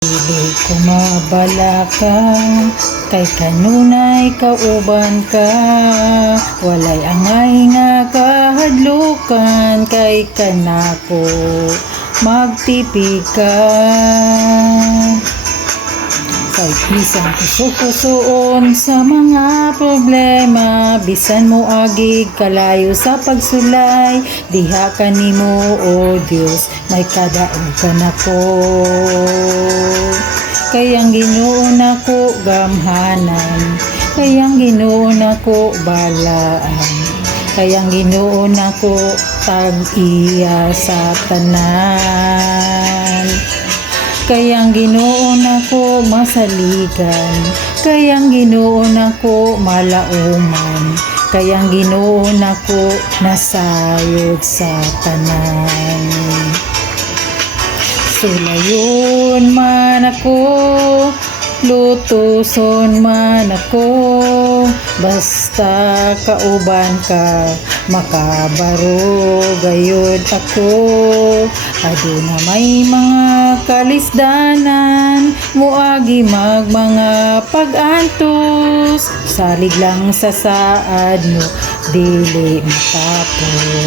Dili ko mabala ka, kay kanunay kauban ka. Walay angay nga kahadlukan, kay kanako magtipig ka. Kay bisan kuso-kusoon sa mga problema, bisan mo agig kalayo sa pagsulay, diha ka nimo o Dios, may kadaugan ako. Kayang Ginoo nako gamhanan, kayang Ginoo nako balaan, kayang Ginoo nako tag-iya sa tanan. Kayang Ginoo nako masaligan, kayang Ginoo nako malauman, kayang Ginoo nako nasayod sa tanan. Sulayon man ako, lutuson man ako, basta kauban ka, makabaro gayud ako. Aduna may mga kalisdanan, muagi mga pag-antos, salig lang sa saad mo, dili matapos.